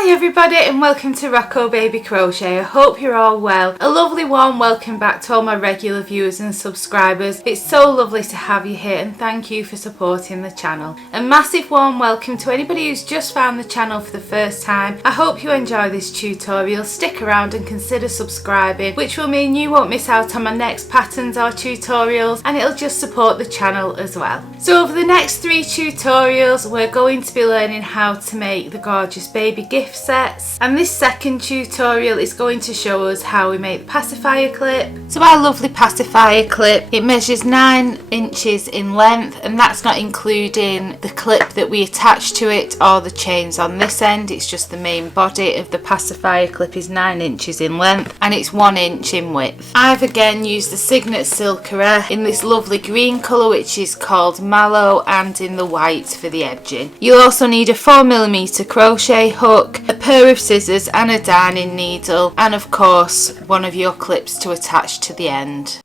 Hi everybody and welcome to Rocco Baby Crochet. I hope you're all well. A lovely warm welcome back to all my regular viewers and subscribers. It's so lovely to have you here and thank you for supporting the channel. A massive warm welcome to anybody who's just found the channel for the first time. I hope you enjoy this tutorial. Stick around and consider subscribing, which will mean you won't miss out on my next patterns or tutorials, and it'll just support the channel as well. So over the next 3 tutorials we're going to be learning how to make the gorgeous baby gift sets, and this second tutorial is going to show us how we make the pacifier clip. So our lovely pacifier clip, it measures 9 inches in length, and that's not including the clip that we attach to it or the chains on this end. It's just the main body of the pacifier clip is 9 inches in length and it's 1 inch in width. I've again used the Signet Silkerer in this lovely green colour, which is called Mallow, and in the white for the edging. You'll also need a 4mm crochet hook, a pair of scissors and a darning needle, and of course one of your clips to attach to the end.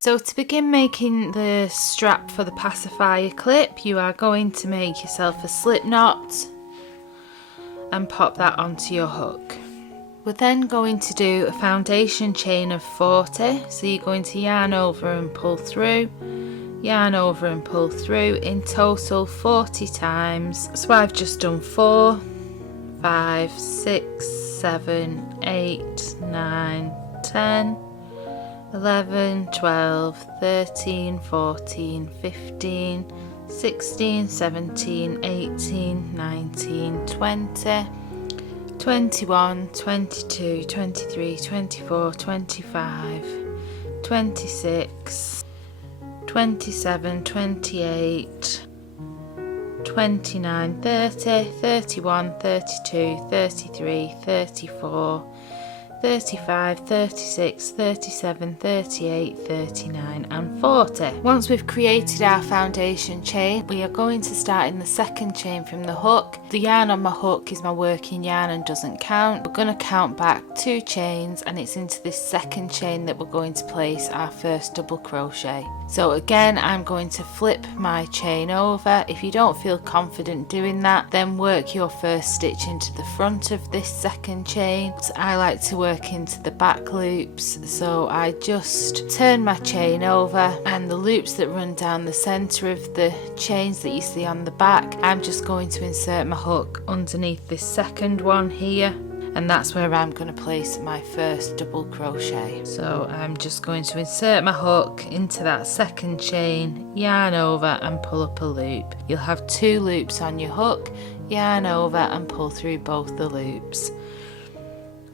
So to begin making the strap for the pacifier clip, you are going to make yourself a slip knot and pop that onto your hook. We're then going to do a foundation chain of 40, so you're going to yarn over and pull through, yarn over and pull through, in total 40 times. So I've just done 4, 5, 6, 7, 8, 9, 10, 11, 12, 13, 14, 15, 16, 17, 18, 19, 20, 21, 22, 23, 24, 25, 26, 27, 28, 29, 30, 31, 32, 33, 34, 35, 36, 37, 38, 39 and 40. Once we've created our foundation chain, we are going to start in the second chain from the hook. The yarn on my hook is my working yarn and doesn't count. We're going to count back 2 chains, and it's into this second chain that we're going to place our first double crochet. So again, I'm going to flip my chain over. If you don't feel confident doing that, then work your first stitch into the front of this second chain. So I like to work into the back loops, so I just turn my chain over, and the loops that run down the center of the chains that you see on the back, I'm just going to insert my hook underneath this second one here, and that's where I'm going to place my first double crochet. So I'm just going to insert my hook into that second chain, yarn over and pull up a loop. You'll have 2 loops on your hook, yarn over and pull through both the loops.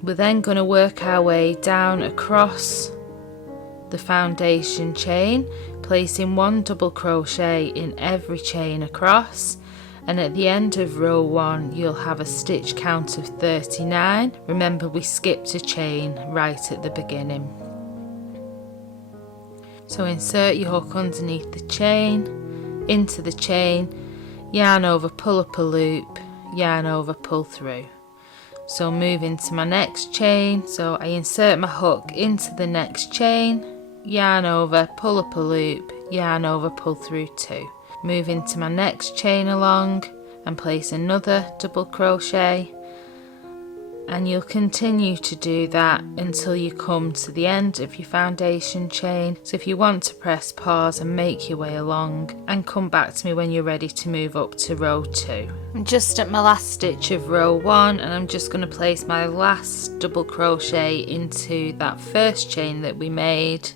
We're then going to work our way down across the foundation chain, placing 1 double crochet in every chain across, and at the end of row 1 you'll have a stitch count of 39. Remember, we skipped a chain right at the beginning. So insert your hook underneath the chain, into the chain, yarn over, pull up a loop, yarn over, pull through. So move into my next chain, so I insert my hook into the next chain, yarn over, pull up a loop, yarn over, pull through 2. Move into my next chain along and place another double crochet, and you'll continue to do that until you come to the end of your foundation chain. So if you want to press pause and make your way along, and come back to me when you're ready to move up to row 2. I'm just at my last stitch of row 1, and I'm just going to place my last double crochet into that first chain that we made.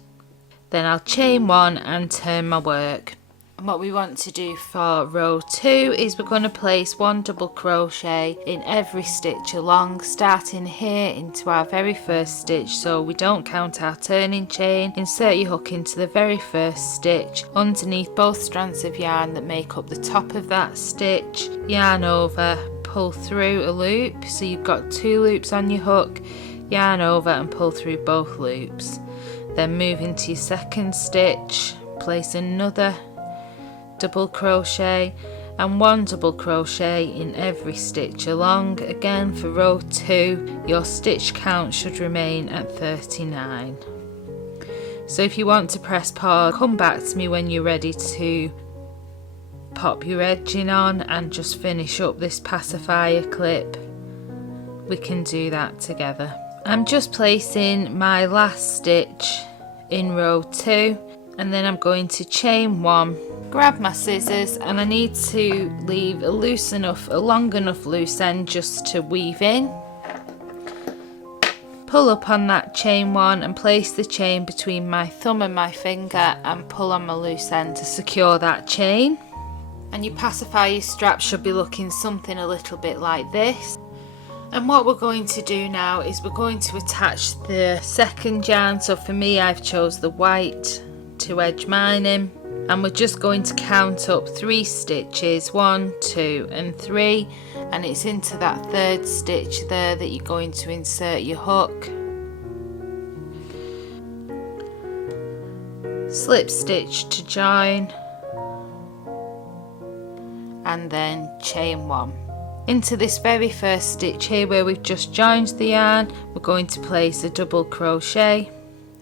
Then I'll chain 1 and turn my work. And what we want to do for row 2 is we're going to place 1 double crochet in every stitch along, starting here into our very first stitch, so we don't count our turning chain. Insert your hook into the very first stitch underneath both strands of yarn that make up the top of that stitch, yarn over, pull through a loop, so you've got 2 loops on your hook, yarn over and pull through both loops. Then move into your second stitch, place another double crochet and 1 double crochet in every stitch along. Again, for row 2 your stitch count should remain at 39. So if you want to press pause, come back to me when you're ready to pop your edging on and just finish up this pacifier clip. We can do that together. I'm just placing my last stitch in row 2 and then I'm going to chain 1, grab my scissors, and I need to leave a long enough loose end just to weave in. Pull up on that chain 1 and place the chain between my thumb and my finger and pull on my loose end to secure that chain. And your pacifier strap should be looking something a little bit like this. And what we're going to do now is we're going to attach the second yarn. So for me, I've chose the white to edge mine in, and we're just going to count up 3 stitches, 1, 2 and 3, and it's into that 3rd stitch there that you're going to insert your hook. Slip stitch to join and then chain 1. Into this very first stitch here where we've just joined the yarn, we're going to place a double crochet,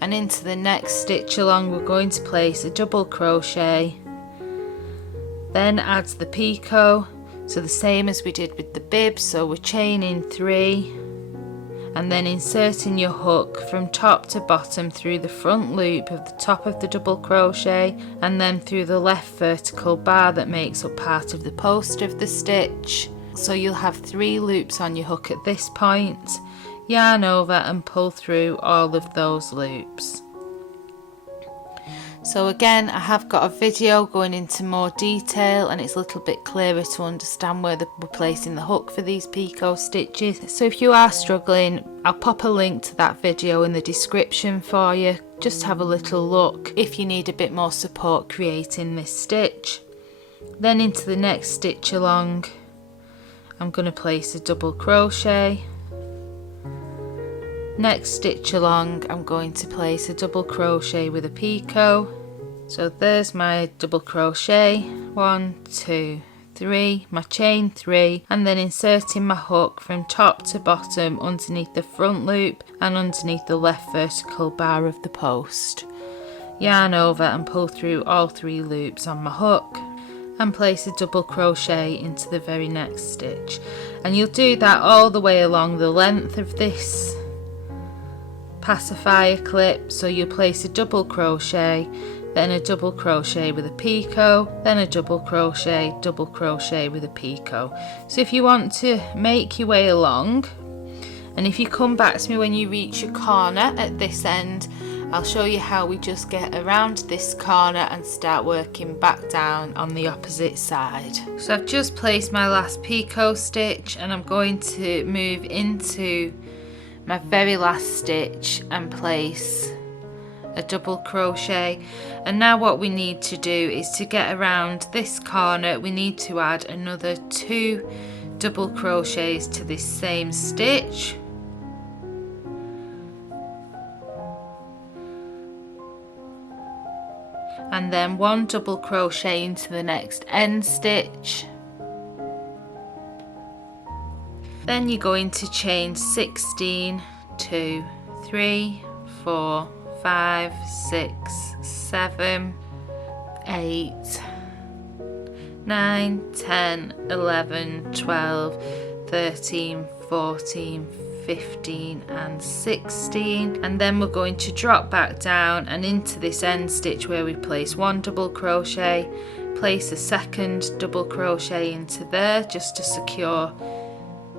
and into the next stitch along we're going to place a double crochet, then add the picot, so the same as we did with the bib. So we're chaining 3 and then inserting your hook from top to bottom through the front loop of the top of the double crochet and then through the left vertical bar that makes up part of the post of the stitch. So you'll have 3 loops on your hook at this point. Yarn over and pull through all of those loops. So again, I have got a video going into more detail and it's a little bit clearer to understand where we're placing the hook for these picot stitches. So if you are struggling, I'll pop a link to that video in the description for you. Just have a little look if you need a bit more support creating this stitch. Then into the next stitch along, I'm going to place a double crochet. Next stitch along, I'm going to place a double crochet with a picot. So there's my double crochet, 1, 2, 3, my chain 3, and then inserting my hook from top to bottom underneath the front loop and underneath the left vertical bar of the post. Yarn over and pull through all 3 loops on my hook and place a double crochet into the very next stitch. And you'll do that all the way along the length of this pacifier clip. So you place a double crochet, then a double crochet with a picot, then a double crochet with a picot. So if you want to make your way along, and if you come back to me when you reach your corner at this end, I'll show you how we just get around this corner and start working back down on the opposite side. So I've just placed my last picot stitch and I'm going to move into my very last stitch and place a double crochet. And now what we need to do is to get around this corner, we need to add another 2 double crochets to this same stitch. And then 1 double crochet into the next end stitch. Then you're going to chain 16, 2, 3, 4, 5, 6, 7, 8, 9, 10, 11, 12, 13, 14, 15 and 16, and then we're going to drop back down and into this end stitch where we place 1 double crochet, place a 2nd double crochet into there just to secure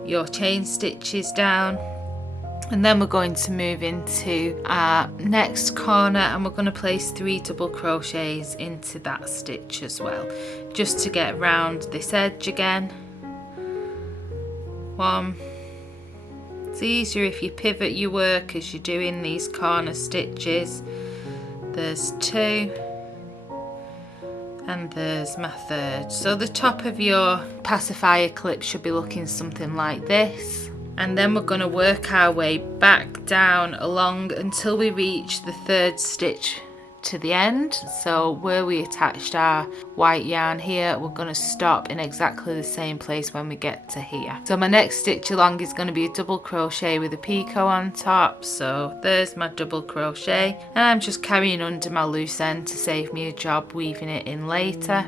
your chain stitches down. And then we're going to move into our next corner and we're going to place 3 double crochets into that stitch as well, just to get round this edge again. 1. It's easier if you pivot your work as you're doing these corner stitches. There's 2 and there's my 3rd. So the top of your pacifier clip should be looking something like this. And then we're going to work our way back down along until we reach the 3rd stitch to the end. So where we attached our white yarn here, we're going to stop in exactly the same place when we get to here. So my next stitch along is going to be a double crochet with a picot on top. So there's my double crochet, and I'm just carrying under my loose end to save me a job weaving it in later.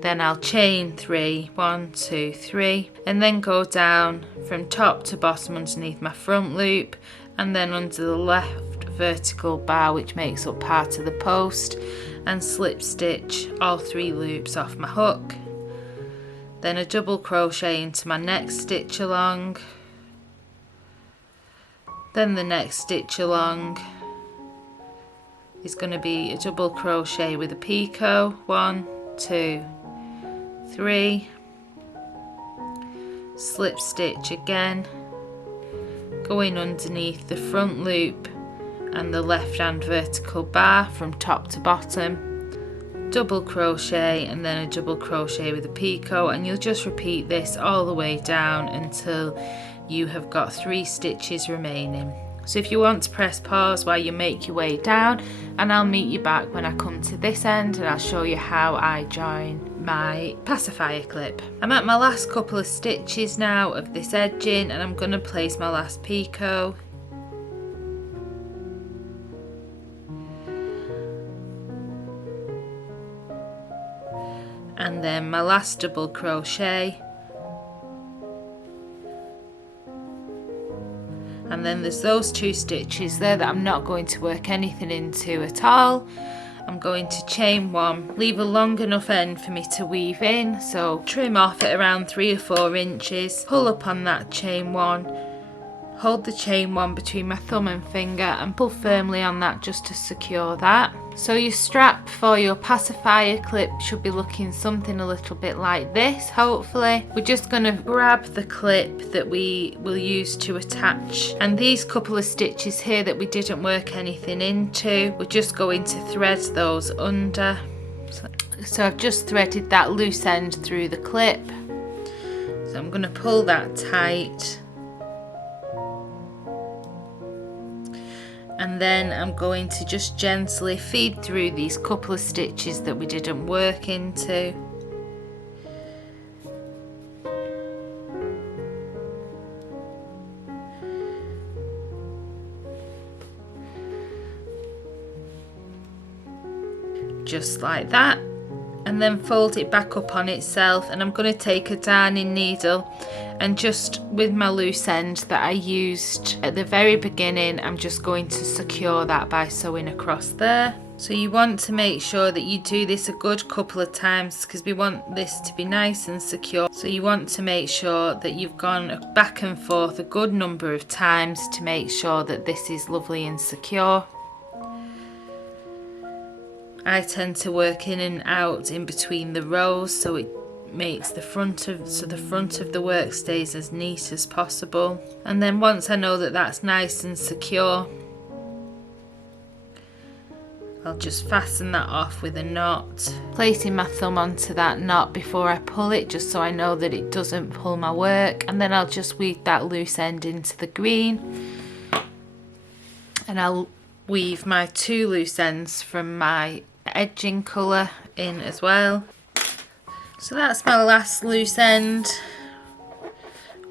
Then I'll chain 3, 1, 2, 3, and then go down from top to bottom underneath my front loop, and then under the left vertical bar, which makes up part of the post, and slip stitch all 3 loops off my hook. Then a double crochet into my next stitch along, then the next stitch along is going to be a double crochet with a picot, 1, 2, 3, slip stitch again, going underneath the front loop and the left hand vertical bar from top to bottom, double crochet, and then a double crochet with a picot, and you'll just repeat this all the way down until you have got 3 stitches remaining. So if you want to press pause while you make your way down, and I'll meet you back when I come to this end and I'll show you how I join my pacifier clip. I'm at my last couple of stitches now of this edging, and I'm going to place my last picot. And then my last double crochet. And then there's those 2 stitches there that I'm not going to work anything into at all. I'm going to chain 1, leave a long enough end for me to weave in, so trim off at around 3 or 4 inches, pull up on that chain 1, hold the chain 1 between my thumb and finger and pull firmly on that just to secure that. So your strap for your pacifier clip should be looking something a little bit like this, hopefully. We're just going to grab the clip that we will use to attach, and these couple of stitches here that we didn't work anything into, we're just going to thread those under. So I've just threaded that loose end through the clip, so I'm going to pull that tight. And then I'm going to just gently feed through these couple of stitches that we didn't work into. Just like that. And then fold it back up on itself, and I'm going to take a darning needle and just with my loose end that I used at the very beginning, I'm just going to secure that by sewing across there. So you want to make sure that you do this a good couple of times because we want this to be nice and secure. So you want to make sure that you've gone back and forth a good number of times to make sure that this is lovely and secure. I tend to work in and out in between the rows, so it makes the front of the work stays as neat as possible. And then once I know that that's nice and secure, I'll just fasten that off with a knot, placing my thumb onto that knot before I pull it, just so I know that it doesn't pull my work. And then I'll just weave that loose end into the green, and I'll weave my 2 loose ends from my edging colour in as well. So that's my last loose end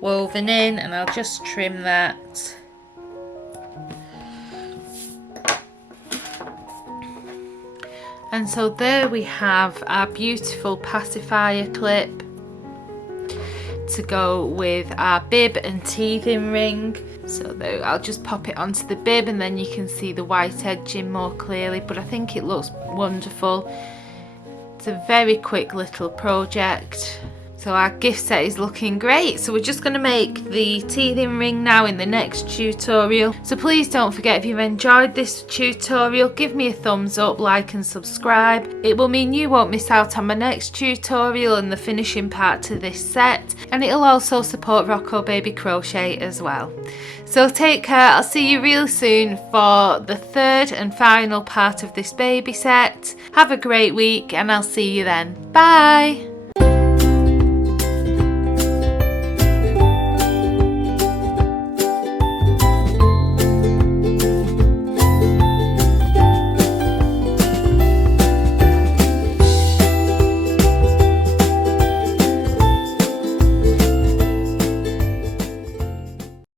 woven in, and I'll just trim that. And so there we have our beautiful pacifier clip to go with our bib and teething ring. So there, I'll just pop it onto the bib and then you can see the white edging more clearly, but I think it looks wonderful. It's a very quick little project. So our gift set is looking great. So we're just going to make the teething ring now in the next tutorial. So please don't forget, if you've enjoyed this tutorial, give me a thumbs up, like and subscribe. It will mean you won't miss out on my next tutorial and the finishing part to this set. And it'll also support Rocco Baby Crochet as well. So take care, I'll see you real soon for the third and final part of this baby set. Have a great week and I'll see you then. Bye!